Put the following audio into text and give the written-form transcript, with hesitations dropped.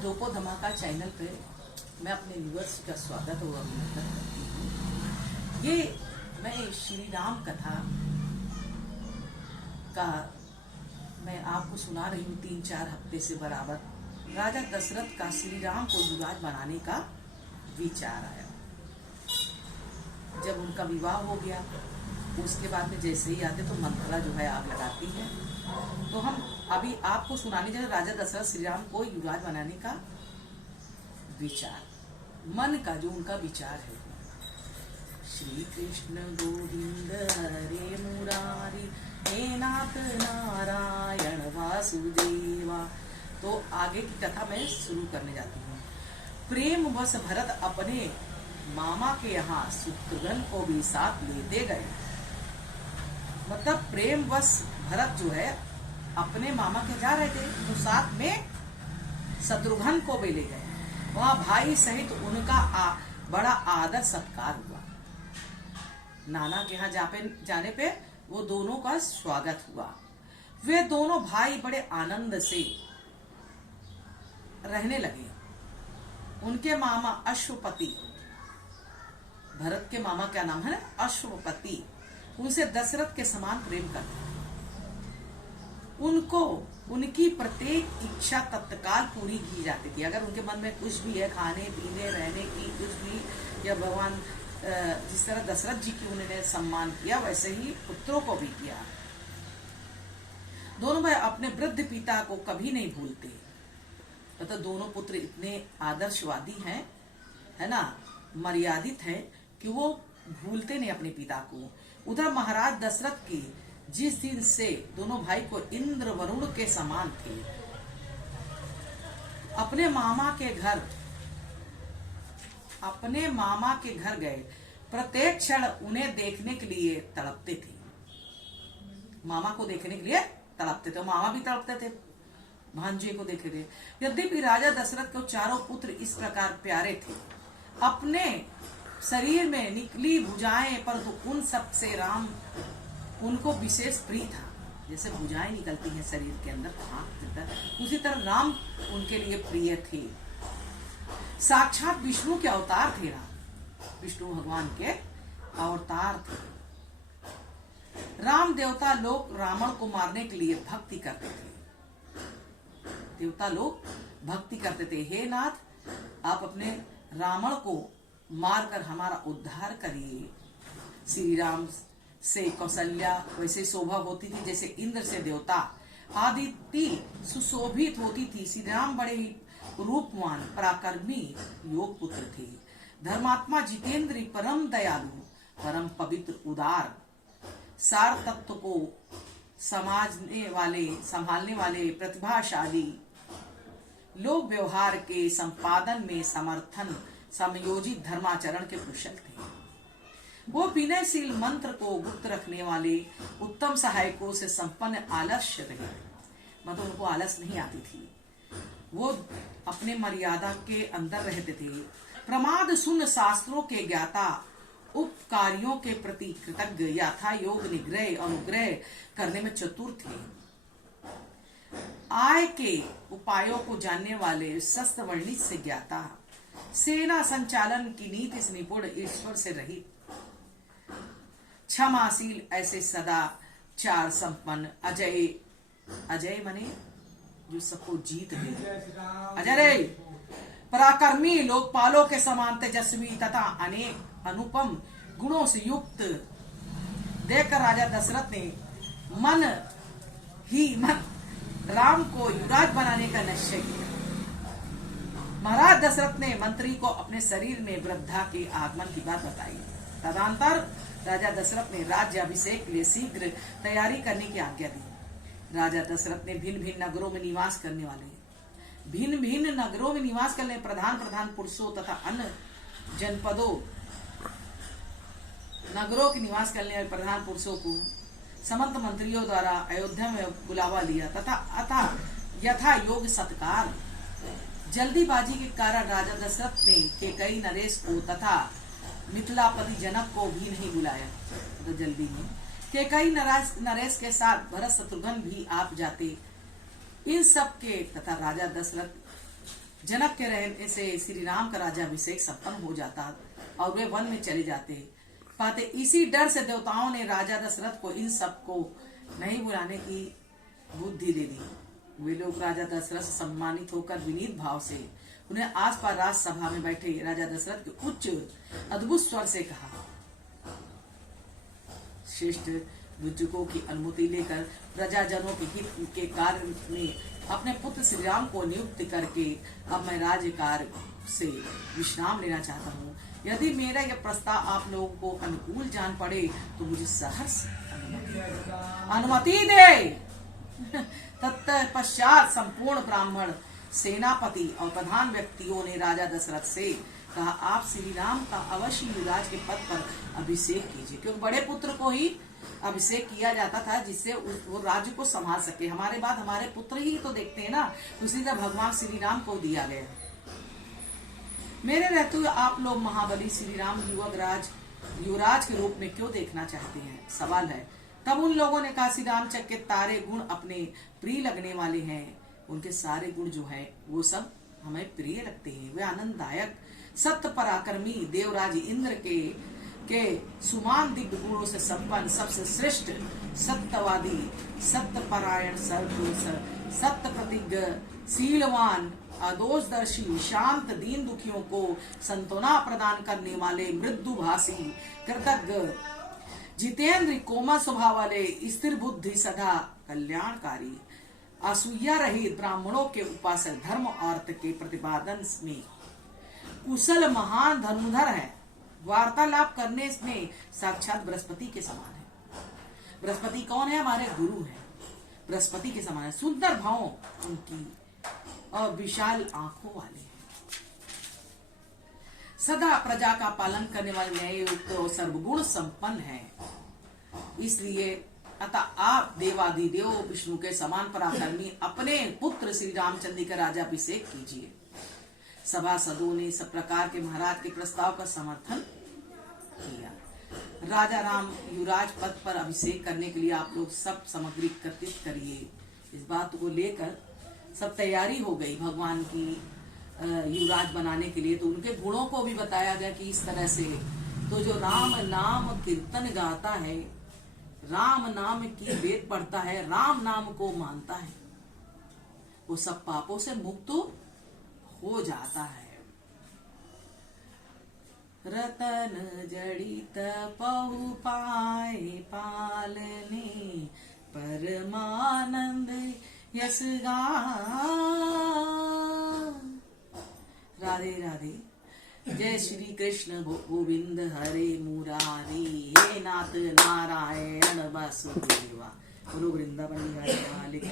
द्रोपो धमाका चैनल पे मैं अपने व्यूअर्स का स्वागत और अभिनंदन करती हूँ। ये मैं श्री राम कथा का मैं आपको सुना रही हूँ 3-4 हफ्ते से बराबर। राजा दशरथ का श्री राम को युवराज बनाने का विचार आया। जब उनका विवाह हो गया उसके बाद में जैसे ही आते तो मंथरा जो है आग लगाती है। तो हम अभी आपको सुनाने जा रहे राजा दशरथ श्री राम को युवराज बनाने का विचार, मन का जो उनका विचार है। श्री कृष्ण गोविंद हरे मुरारी हे नाथ नारायण वासुदेवा। तो आगे की कथा मैं शुरू करने जाती हूँ। प्रेम वश भरत अपने मामा के यहाँ शत्रुघ्न को भी साथ लेते गए। मतलब प्रेम वश भरत जो है अपने मामा के जा रहे थे तो साथ में शत्रुघ्न को भी ले गए। वहां भाई सहित उनका बड़ा आदर सत्कार हुआ। नाना के यहाँ जाने पे वो दोनों का स्वागत हुआ। वे दोनों भाई बड़े आनंद से रहने लगे। उनके मामा अश्वपति, भरत के मामा क्या नाम है, अश्वपति, उनसे दशरथ के समान प्रेम करते। उनको उनकी प्रत्येक इच्छा तत्काल पूरी की जाती थी। अगर उनके मन में कुछ भी है, खाने पीने रहने की कुछ भी, या भगवान जिस तरह दशरथ जी की उन्होंने सम्मान किया वैसे ही पुत्रों को भी किया। दोनों भाई अपने वृद्ध पिता को कभी नहीं भूलते। मतलब दोनों पुत्र इतने आदर्शवादी हैं, है ना, मर्यादित हैं कि वो भूलते नहीं अपने पिता को। उधर महाराज दशरथ की जिस दिन से दोनों भाई को इंद्र वरुण के समान थे, अपने मामा के घर गए। प्रत्येक क्षण उन्हें देखने के लिए तड़पते थे। मामा को देखने के लिए तड़पते थे, मामा भी तड़पते थे, भांजे को देखे थे। यद्यपि राजा दशरथ को चारों पुत्र इस प्रकार प्यारे थे, अपने शरीर में निकली भुजाएं, परंतु उन सब से राम उनको विशेष प्रिय था। जैसे भुजाएं निकलती हैं शरीर के अंदर, उसी तरह राम उनके लिए प्रिय थे। साक्षात विष्णु के अवतार थे राम, विष्णु भगवान के अवतार थे। राम देवता लोग रावण को मारने के लिए भक्ति करते थे। देवता लोग भक्ति करते थे, हे नाथ आप अपने रावण को मारकर हमारा उद्धार करिए। श्री राम से कौशल्या वैसे शोभा होती थी जैसे इंद्र से देवता। आदित्य सुशोभित होती थी। श्री राम बड़े ही रूपवान पराक्रमी योग पुत्र थे। धर्मात्मा जितेंद्र, परम दयालु, परम पवित्र, उदार, सार तत्व को संभालने वाले प्रतिभाशाली, लोक व्यवहार के संपादन में समर्थन समयोजित धर्माचरण के कुशल थे। वो विनयशील, मंत्र को गुप्त रखने वाले, उत्तम सहायकों से संपन्न, आलस्य रहे। मतलब उनको आलस नहीं आती थी। वो अपने मर्यादा के अंदर रहते थे। प्रमाद सुन शास्त्रों के ज्ञाता, उपकारियों के प्रति कृतज्ञ, यथा योग निग्रह अनुग्रह करने में चतुर थे। आय के उपायों को जानने वाले, शस्त्र वर्णित से ज्ञाता, सेना संचालन की नीति से निपुण, ईश्वर से रहित, क्षमाशील, ऐसे सदा चार संपन्न, अजय, अजय मने जो सबको जीत दे, अजय, पराक्रमी, लोकपालों के समान, तेजस्वी तथा अनेक अनुपम गुणों से युक्त देखकर राजा दशरथ ने मन राम को युवराज बनाने का निश्चय किया। महाराज दशरथ ने मंत्री को अपने शरीर में वृद्धा के आगमन की बात बताई। तदनंतर राजा दशरथ ने राज्याभिषेक के लिए शीघ्र तैयारी करने की आज्ञा दी। राजा दशरथ ने भिन्न भिन्न नगरों में निवास करने प्रधान पुरुषों तथा अन्य जनपदों नगरों के निवास करने वाले प्रधान पुरुषों को समस्त मंत्रियों द्वारा अयोध्या में बुलावा लिया तथा यथा योग सत्कार। जल्दीबाजी के कारण राजा दशरथ ने केकई नरेश को तथा मिथिलापति जनक को भी नहीं बुलाया। तो जल्दी में केकई नरेश के साथ भरत शत्रुघ्न भी आप जाते। इन सब के तथा राजा दशरथ जनक के रहने से श्री राम का राज्याभिषेक संपन्न हो जाता और वे वन में चले जाते। पाते इसी डर से देवताओं ने राजा दशरथ को इन सबको नहीं बुलाने की बुद्धि दे दी। वे लोग राजा दशरथ से सम्मानित होकर विनीत भाव से उन्हें आसपास राजसभा में बैठे राजा दशरथ के उच्च अद्भुत स्वर से कहा, श्रेष्ठ बुजुर्गों की अनुमति लेकर प्रजाजनों के हित के कार्य में अपने पुत्र श्री राम को नियुक्त करके अब मैं राज्य कार्य से विश्राम लेना चाहता हूँ। यदि मेरा यह प्रस्ताव आप लोगों को अनुकूल जान पड़े तो मुझे सहर्ष अनुमति दे। तत्पश्चात संपूर्ण ब्राह्मण सेनापति और प्रधान व्यक्तियों ने राजा दशरथ से कहा, आप श्री राम का अवश्य युवराज के पद पर अभिषेक कीजिए, क्योंकि बड़े पुत्र को ही अभिषेक किया जाता था जिससे वो राज्य को संभाल सके। हमारे बाद हमारे पुत्र ही तो देखते हैं ना, उसी तरह भगवान श्री राम को दिया गया। मेरे रहते हुए आप लोग महाबली श्री राम युवराज के रूप में क्यों देखना चाहते हैं, सवाल है। तब उन लोगों ने कहा, श्री रामचंद्र के तारे गुण अपने प्रिय लगने वाले हैं, उनके सारे गुण जो है वो सब हमें प्रिय लगते हैं। वे आनंददायक सत्य पराक्रमी देवराज इंद्र के सुमान दिव्य गुणों से संपन्न सबसे श्रेष्ठ सत्यवादी सत्यपरायण सत्य प्रतिज्ञ शीलवान अदोषदर्शी शांत दीन दुखियों को संतोना प्रदान करने वाले मृदुभाषी कृतज्ञ जितेंद्र कोमल स्वभाव वाले स्थिर बुद्धि सदा कल्याणकारी असूया रहित ब्राह्मणों के उपासक धर्म और अर्थ के प्रतिपादन में कुशल महान धनुधर है। वार्तालाप करने में साक्षात बृहस्पति के समान है। बृहस्पति कौन है? हमारे गुरु है। बृहस्पति के समान है। सुंदर भाव उनकी और विशाल आंखों वाले हैं। सदा प्रजा का पालन करने वाले न्याययुक्त और सर्वगुण संपन्न है। इसलिए अतः आप देवाधिदेव विष्णु के समान पराक्रमी अपने पुत्र श्री रामचंद्र का राज्याभिषेक कीजिए। सभासदों ने सब प्रकार के महाराज के प्रस्ताव का समर्थन किया। राजा राम युवराज पद पर अभिषेक करने के लिए आप लोग सब सामग्री एकत्रित करिए। इस बात को लेकर सब तैयारी हो गई भगवान की युवराज बनाने के लिए। तो उनके गुणों को भी बताया गया कि इस तरह से तो जो राम नाम कीर्तन गाता है, राम नाम की वेद पढ़ता है, राम नाम को मानता है, वो सब पापों से मुक्त हो जाता है। रतन जड़ित पहु पाए पालने परमानंद यस गा। राधे राधे। जय श्री कृष्ण गोविंद हरे मुरारी, हे नाथ नारायण वासुदेवा। बोलो वृंदावन बिहारी मालिक।